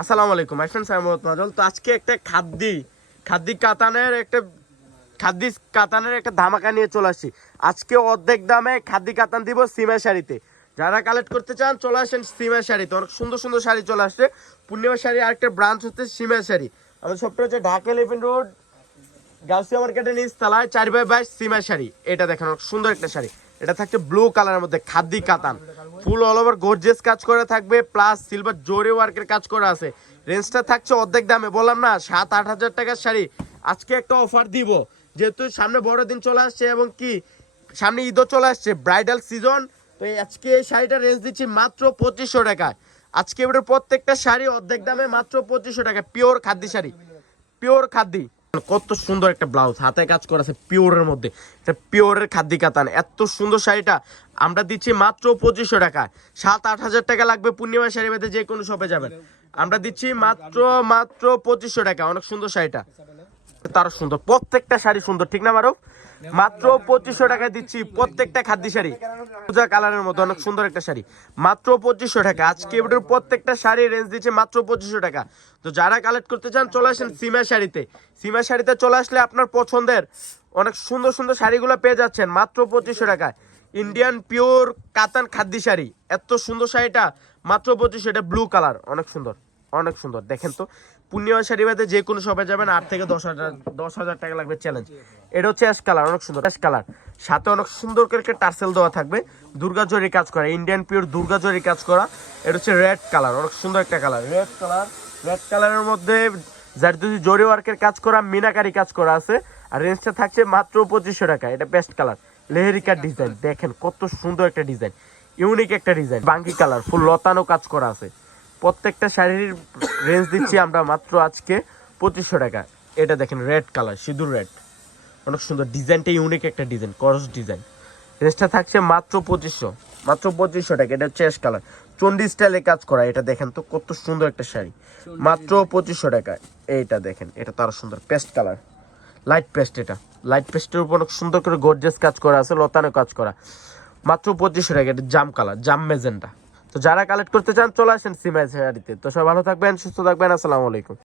আসসালামু আলাইকুম মাই মোহাম্মদ মাজল তো আজকে একটা খাদ্যি খাদ্যি কাতানের একটা, খাদ্যি কাতানের একটা ধামাকা নিয়ে চলে আসছি। আজকে অর্ধেক দামে খাদ্যি কাতান দিব সিমা শাড়িতে। যারা কালেক্ট করতে চান, চলে আসেন সিমা শাড়িতে। অনেক সুন্দর সুন্দর শাড়ি চলে আসছে। পূর্ণিমা শাড়ি, আরেকটা ব্রাঞ্চ হচ্ছে সিমা শাড়ি। আমাদের সবটা হচ্ছে ঢাকা এলিফেন্ট রোড গাউসিয়া মার্কেটের নিচ তলায় চার বাই বাইশ সিমা শাড়ি। এটা দেখেন, অনেক সুন্দর একটা শাড়ি। এটা থাকছে ব্লু কালারের মধ্যে খাদ্দি কাতান। ফুল অল ওভার গর্জেস কাজ করে থাকবে, প্লাস সিলভার জোরে ওয়ার্কের কাজ করা আছে। রেঞ্জটা থাকছে অর্ধেক দামে, বললাম না, সাত, আট হাজার টাকার শাড়ি। আজকে একটা অফার দিব, যেহেতু সামনে বড়দিন চলে আসছে এবং কি, সামনে ঈদও চলে আসছে ব্রাইডাল সিজন তো আজকে এই শাড়িটা রেঞ্জ দিচ্ছি মাত্র পঁচিশশো টাকায়। আজকে এবারে প্রত্যেকটা শাড়ি অর্ধেক দামে মাত্র পঁচিশশো টাকা পিওর খাদ্যি শাড়ি পিওর খাদ্যি। কত সুন্দর একটা ব্লাউজ, হাতে কাজ করা আছে পিওরের মধ্যে। এটা পিওরের খাদ্যি কাতান। এত সুন্দর শাড়িটা, আমরা দিচ্ছি মাত্র পঁচিশশো টাকা। সাত, আট হাজার টাকা লাগবে পূর্ণিমা শাড়ি বেঁধে যে কোনো শপে যাবেন। আমরা দিচ্ছি মাত্র মাত্র পঁচিশশো টাকা, অনেক সুন্দর শাড়িটা। তার সুন্দর। প্রত্যেকটা শাড়ি সুন্দর, ঠিক না মারুফ মাত্র পঁচিশশো টাকা দিচ্ছি প্রত্যেকটা খাদ্য শাড়ি। পূজা কালারের মতো অনেক সুন্দর একটা শাড়ি। মাত্র পঁচিশশো টাকা। আজকে এবারে প্রত্যেকটা শাড়ি রেঞ্জ দিচ্ছে মাত্র পঁচিশশো টাকা। তো যারা কালেক্ট করতে চান, চলে আসেন সিমা শাড়িতে। সিমা শাড়িতে চলে আসলে আপনার পছন্দের অনেক সুন্দর সুন্দর শাড়িগুলো পেয়ে যাচ্ছেন মাত্র পঁচিশশো টাকায়। ইন্ডিয়ান পিওর কাতান খাদ্য শাড়ি। এত সুন্দর শাড়িটা, মাত্র পঁচিশশো, এটা ব্লু কালার অনেক সুন্দর। অনেক সুন্দর। দেখেন তো, পূর্ণিমা শাড়ি বাদে যে কোনো শপে যাবেন, আট থেকে দশ হাজার দশ হাজার টাকা লাগবে চ্যালেঞ্জ এটা হচ্ছে অ্যাশ কালার অনেক সুন্দর অ্যাশ কালার সাথে অনেক সুন্দর করে টার্সেল দেওয়া থাকবে, দুর্গা জরি কাজ করা ইন্ডিয়ান পিওর দুর্গা জরি কাজ করা। এটা হচ্ছে রেড কালার অনেক সুন্দর একটা কালার রেড কালার রেড কালারের মধ্যে যার যদি জরি ওয়ার্কের কাজ করা, মিনাকারি কাজ করা আছে, আর রেঞ্জটা থাকছে মাত্র পঁচিশশো টাকা, এটা বেস্ট কালার লেহেরিকার ডিজাইন দেখেন কত সুন্দর একটা ডিজাইন ইউনিক একটা ডিজাইন বাঙ্কি কালার ফুল লতানো কাজ করা আছে। প্রত্যেকটা শাড়ির রেঞ্জ দিচ্ছি আমরা মাত্র আজকে পঁচিশশো টাকা। এটা দেখেন রেড কালার সিঁদুর রেড অনেক সুন্দর ডিজাইনটা ইউনিক একটা ডিজাইন করস ডিজাইন রেঞ্জটা থাকছে মাত্র পঁচিশশো মাত্র পঁচিশশো টাকা এটা হচ্ছে অ্যাশ কালার চন্ডি স্টাইলে কাজ করা এটা দেখেন তো কত সুন্দর একটা শাড়ি। মাত্র পঁচিশশো টাকা এইটা দেখেন এটা তো আরও সুন্দর পেস্ট কালার লাইট পেস্ট এটা। লাইট পেস্টের উপর অনেক সুন্দর করে গর্জেস কাজ করা আছে লতানো কাজ করা। মাত্র পঁচিশশো টাকা এটা জাম কালার জাম মেজেন্টা তো যারা কালেক্ট করতে চান, চলে আসেন সিমাই তো সবাই ভালো থাকবেন, সুস্থ থাকবেন, আসসালামু আলাইকুম।